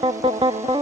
Thank you.